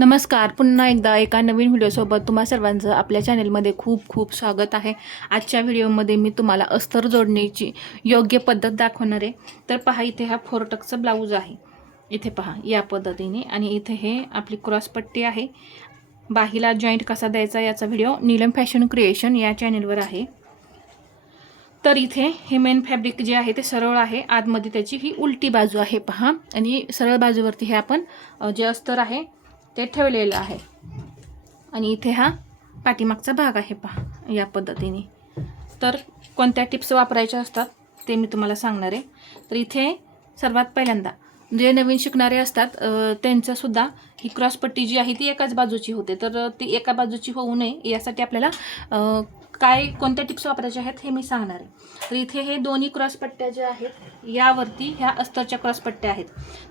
नमस्कार. पुन्हा एकदा एका नवीन व्हिडिओसोबत तुम्हा सर्वांचं आपल्या चॅनलमध्ये खूप खूप स्वागत आहे. आजच्या व्हिडिओमध्ये मी तुम्हाला अस्तर जोडण्याची योग्य पद्धत दाखवणार आहे. तर पहा, इथे हा 4 टक्सचा ब्लाऊज आहे. इथे पहा या पद्धतीने, आणि इथे हे आपली क्रॉस पट्टी आहे. बाहीला जॉईंट कसा द्यायचा याचा व्हिडिओ नीलम फॅशन क्रिएशन या चॅनलवर आहे. तर इथे हे मेन फॅब्रिक जे आहे ते सरळ आहे, आतमध्ये त्याची ही उलटी बाजू आहे पहा, आणि सरळ बाजूवरती हे आपण जे अस्तर आहे ते ठेवलेलं आहे. आणि इथे हा पाठीमागचा भाग आहे पहा या पद्धतीने. तर कोणत्या टिप्स वापरायच्या असतात ते मी तुम्हाला सांगणार आहे. तर इथे सर्वात पहिल्यांदा जे नवीन शिकणारे असतात त्यांच्यासुद्धा ही क्रॉसपट्टी जी आहे ती एकाच बाजूची होते. तर ती एका बाजूची होऊ नये यासाठी आपल्याला कोणत्या टिप्स वापरायच्या आहेत हे मी सांगणार आहे. तर इथे हे दोन्ही क्रॉसपट्ट्या ज्या आहेत यावरती ह्या अस्तरच्या क्रॉसपट्ट्या आहेत.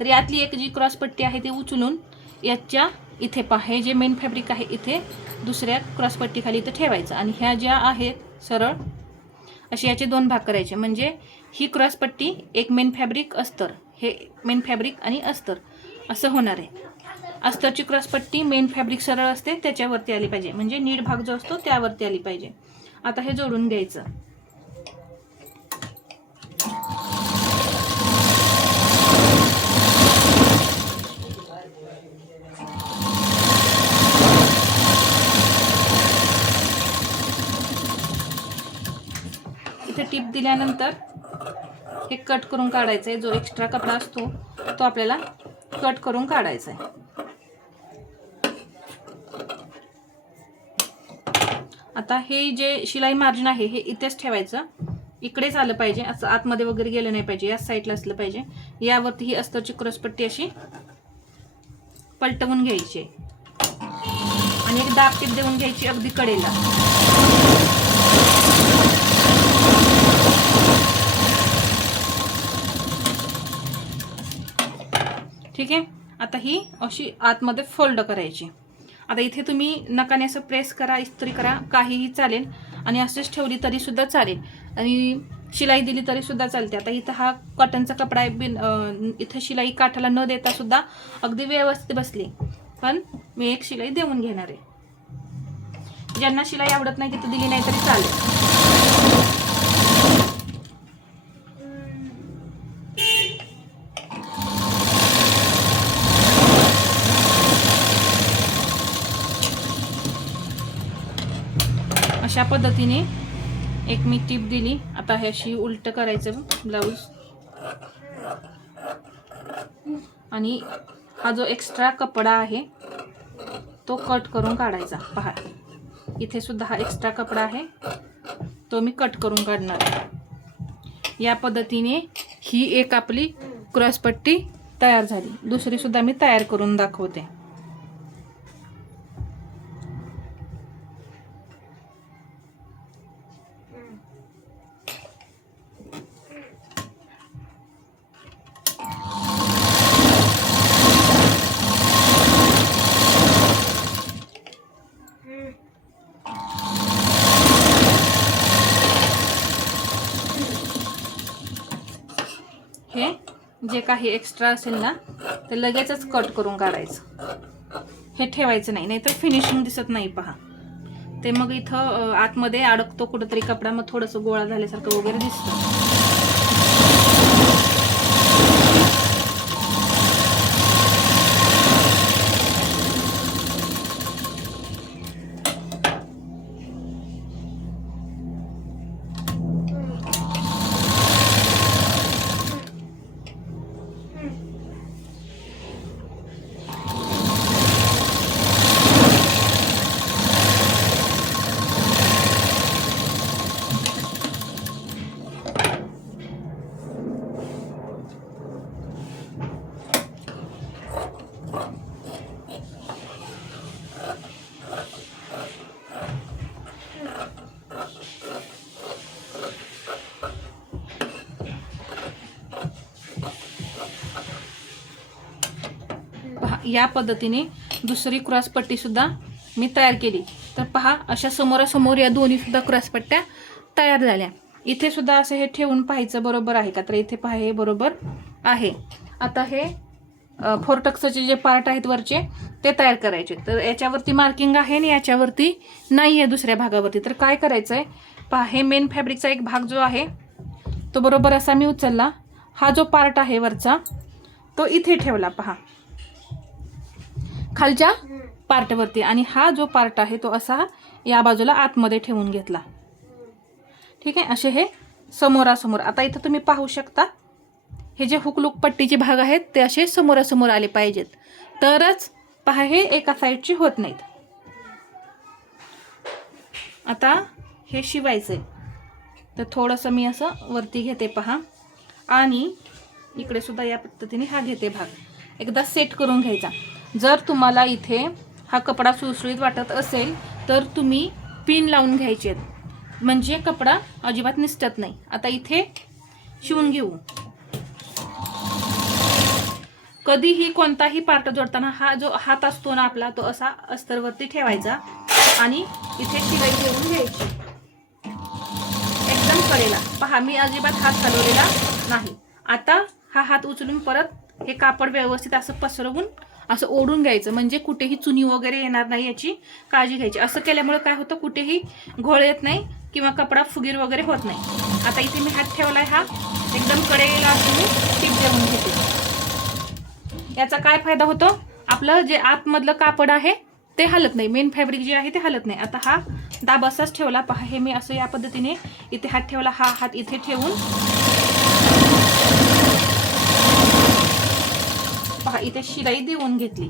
तर यातली एक जी क्रॉसपट्टी आहे ती उचलून याच्या इथे पहा, हे जे मेन फॅब्रिक आहे इथे दुसऱ्या क्रॉसपट्टीखाली इथं ठेवायचं, आणि ह्या ज्या आहेत सरळ असे याचे 2 भाग करायचे. म्हणजे ही क्रॉसपट्टी एक मेन फॅब्रिक अस्तर, हे मेन फॅब्रिक आणि अस्तर असं होणार आहे. अस्तरची क्रॉसपट्टी मेन फॅब्रिक सरळ असते त्याच्यावरती आली पाहिजे, म्हणजे नीड भाग जो असतो त्यावरती आली पाहिजे. आता हे जोडून घ्यायचं. इथे टिप दिल्यानंतर हे कट करून काढायचं आहे. जो एक्स्ट्रा कपडा असतो तो आपल्याला कट करून काढायचा आहे. आता हे जे शिलाई मार्जिन आहे हे इथेच ठेवायचं, इकडेच आलं पाहिजे, असं आतमध्ये वगैरे गेलं नाही पाहिजे, या साईडला असलं पाहिजे. यावरती ही अस्तरची क्रॉसपट्टी अशी पलटवून घ्यायची आणि एक दाब टीप देऊन घ्यायची अगदी कडेला. ठीक आहे. आता ही अशी आतमध्ये फोल्ड करायची. आता इथे तुम्ही नकाने असं प्रेस करा, इस्त्री करा, काहीही चालेल, आणि असेच ठेवली तरी सुद्धा चालेल, आणि शिलाई दिली तरी सुद्धा चालते. आता इथं हा कॉटनचा कपडा आहे, इथं शिलाई काठाला न देता सुद्धा अगदी व्यवस्थित बसली. पण मी एक शिलाई देऊन घेणार आहे. ज्यांना शिलाई आवडत नाही तिथं दिली नाही तरी चालेल. अशा पद्धतीने एक मी टिप दिली. आता हे अशी उलट करायचं ब्लाऊज, आणि हा जो एक्स्ट्रा कपडा आहे तो कट करून काढायचा. पहा, इथे सुद्धा हा एक्स्ट्रा कपडा आहे तो मी कट करून काढणार आहे. या पद्धतीने ही एक आपली क्रॉसपट्टी तयार झाली. दुसरी सुद्धा मी तयार करून दाखवते. हे जे काही एक्स्ट्रा असेल ना ते लगेचच कट करून काढायचं. हे ठेवायचं नाही, नाहीतर फिनिशिंग दिसत नाही पहा. ते मग इथं आतमध्ये अडकतो कुठंतरी कपडा, मग थोडंसं गोळा झाल्यासारखं वगैरे दिसतं. या पद्धतीने दुसरी क्रॉसपट्टी सुद्धा मी तयार केली. तर पहा, अशा समोरासमोर या दोन्ही सुद्धा क्रॉसपट्ट्या तयार झाल्या. इथे सुद्धा असं हे ठेवून पाहायचं बरोबर आहे का, तर इथे पहा हे बरोबर आहे. आता हे फोरटक्सचे जे पार्ट आहेत वरचे ते तयार करायचे. तर याच्यावरती मार्किंग आहे आणि याच्यावरती नाही आहे दुसऱ्या भागावरती. तर काय करायचं आहे पहा, हे मेन फॅब्रिकचा एक भाग जो आहे तो बरोबर असा मी उचलला. हा जो पार्ट आहे वरचा तो इथे ठेवला पहा खालच्या पार्टवरती, आणि हा जो पार्ट आहे तो असा या बाजूला आतमध्ये ठेवून घेतला. ठीक आहे, असे हे समोरासमोर. आता इथं तुम्ही पाहू शकता हे जे हुकलूक पट्टीचे भाग आहेत ते असे समोरासमोर आले पाहिजेत, तरच पहा हे एका साईडची होत नाहीत. आता हे शिवायचंय, तर थोडंसं मी असं वरती घेते पहा, आणि इकडे सुद्धा या पद्धतीने हा घेते भाग. एकदा सेट करून घ्यायचा. जर तुम्हाला इथे हा कपडा सुळसुळीत वाटत असेल तर तुम्ही पिन लावून घ्यायचे, म्हणजे कपडा अजिबात निसटत नाही. आता इथे शिवून घेऊ. कधीही कोणताही पार्ट जोडताना हा जो हात असतो ना आपला तो असा अस्तरवरती ठेवायचा आणि इथे शिलाई घेऊन घ्यायची एकदम कडेला. पहा मी अजिबात हात हलवलेला नाही. आता हा हात उचलून परत हे कापड व्यवस्थित असं पसरवून असं ओढून घ्यायचं, म्हणजे कुठेही चुनी वगैरे येणार नाही याची काळजी घ्यायची. असं केल्यामुळे काय होतं, कुठेही घोळ येत नाही किंवा कपडा फुगीर वगैरे होत नाही. आता इथे मी हात ठेवलाय, हा एकदम कडेला असं मी टीप देऊन घेते. याचा काय फायदा होतो, आपलं जे आतमधलं कापड आहे ते हलत नाही, मेन फॅब्रिक जे आहे ते हलत नाही. आता हा दाब असाच ठेवला पहा. हे मी असं या पद्धतीने इथे हात ठेवला, हा हात इथे ठेवून पहा इथे शिलाई देऊन घेतली.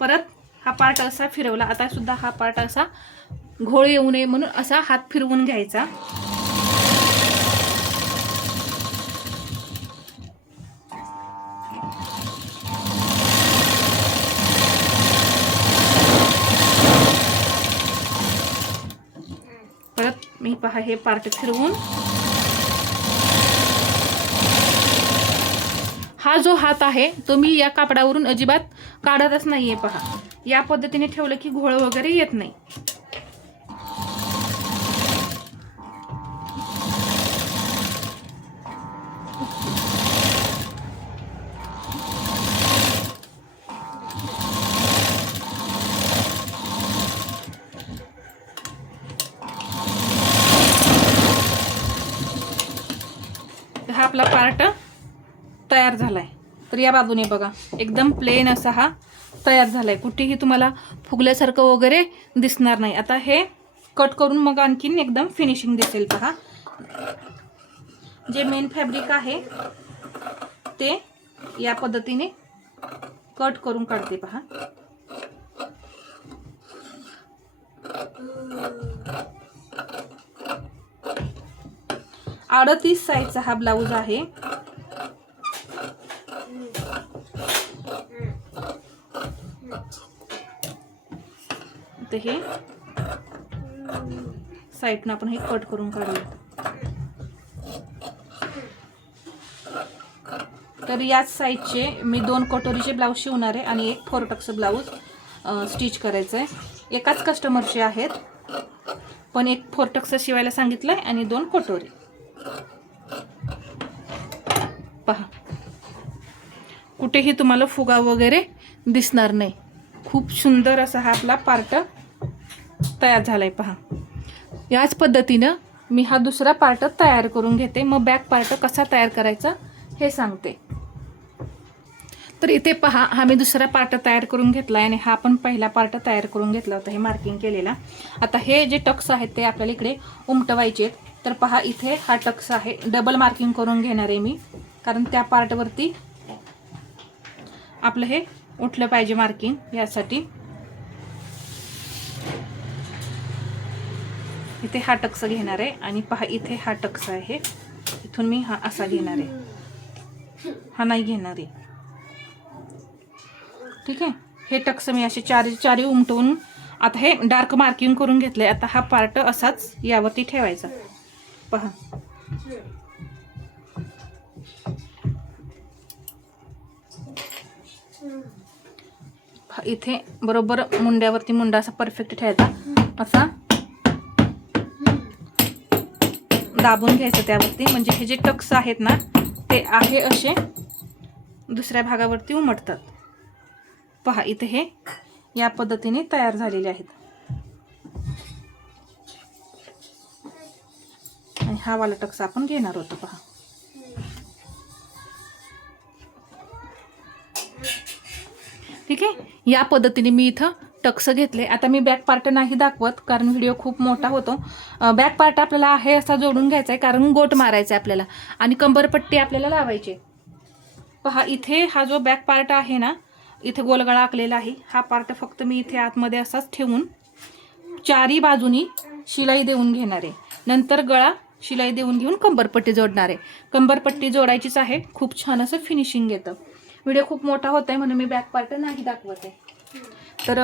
परत हा पार्ट असा फिरवला. आता सुद्धा हा पार्ट असा घोळ येऊ नये म्हणून असा हात फिरवून घ्यायचा. परत मी पहा हे पार्ट फिरवून हा जो हात आहे तो मी या कापडावरून अजिबात काढतच नाहीये. पहा या पद्धतीने ठेवलं की घोळ वगैरे येत नाही. हा आपला पार्ट तयार झालाय. तर या बाजूने बघा एकदम प्लेन असा हा तयार झालाय, कुठेही तुम्हाला फुगल्यासारखं वगैरे दिसणार नाही. आता हे कट करून मग आणखीन एकदम फिनिशिंग दिसेल. पहा जे मेन फॅब्रिक आहे ते या पद्धतीने कट करून काढते. पहा अडतीस साईजचा हा ब्लाऊज आहे. तर हे साईडनं आपण हे कट करून काढूया. तर याच साईजचे मी 2 कटोरीचे ब्लाऊज शिवणार आहे आणि एक फोरटक्स ब्लाऊज स्टिच करायचं आहे. एकाच कस्टमरचे आहेत, पण एक फोरटक्स शिवायला सांगितलंय आणि 2 कटोरी. पहा कुठेही तुम्हाला फुगा वगैरे दिसणार नाही. खूप सुंदर असा हा आपला पार्ट तयार झालाय. पहा याच पद्धतीनं मी हा दुसरा पार्ट तयार करून घेते, मग बॅक पार्ट कसा तयार करायचा हे सांगते. तर इथे पहा हा मी दुसरा पार्ट तयार करून घेतला आहे आणि हा पण पहिला पार्ट तयार करून घेतला होता, हे मार्किंग केलेला. आता हे जे टक्स आहेत ते आपल्याला इकडे उमटवायचे आहेत. तर पहा इथे हा टक्स आहे, डबल मार्किंग करून घेणार आहे मी, कारण त्या पार्टवरती आपलं हे उठलं पाहिजे मार्किंग, यासाठी इथे हा टक्स घेणार आहे. आणि पहा इथे हा टक्स आहे, इथून मी हा असा घेणार आहे, हा नाही घेणार आहे. ठीक आहे, हे टक्स मी असे चारी उमटवून आता हे डार्क मार्किंग करून घेतलंय. आता हा पार्ट असाच यावरती ठेवायचा. पहा इथे बरोबर मुंड्यावरती मुंडा असा परफेक्ट ठेवायचा, असा दाबून घ्यायचं त्यावरती, म्हणजे हे जे टक्स आहेत ना ते आहे असे दुसऱ्या भागावरती उमटतात. पहा इथे हे या पद्धतीने तयार झालेले आहेत. आणि हा वाला टक्स आपण घेणार होतो पहा. ठीक आहे, या पद्धतीने मी इथं टक्स घेतले. आता मी बॅक पार्ट नाही दाखवत कारण व्हिडिओ खूप मोठा होतो. बॅक पार्ट आपल्याला आहे असा जोडून घ्यायचा आहे कारण गोट मारायचा आहे आपल्याला आणि कंबरपट्टी आपल्याला लावायची. पहा इथे हा जो बॅक पार्ट आहे ना, इथे गोलगळा आखलेला आहे. हा पार्ट फक्त मी इथे आतमध्ये असाच ठेवून चारी बाजूनी शिलाई देऊन घेणार आहे. नंतर गळा शिलाई देऊन घेऊन कंबरपट्टी जोडणार आहे. कंबरपट्टी जोडायचीच आहे. खूप छान असं फिनिशिंग येतं. व्हिडिओ खूप मोठा होत आहे म्हणून मी बॅक पार्ट नाही दाखवत आहे. तर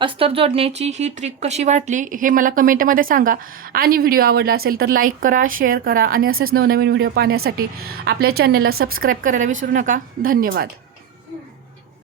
अस्तर जोडण्याची ही ट्रिक कशी वाटली हे मला कमेंटमध्ये सांगा. आणि व्हिडिओ आवडला असेल तर लाईक करा, शेअर करा आणि असेच नवनवीन व्हिडिओ पाहण्यासाठी आपल्या चॅनलला सबस्क्राईब करायला विसरू नका. धन्यवाद.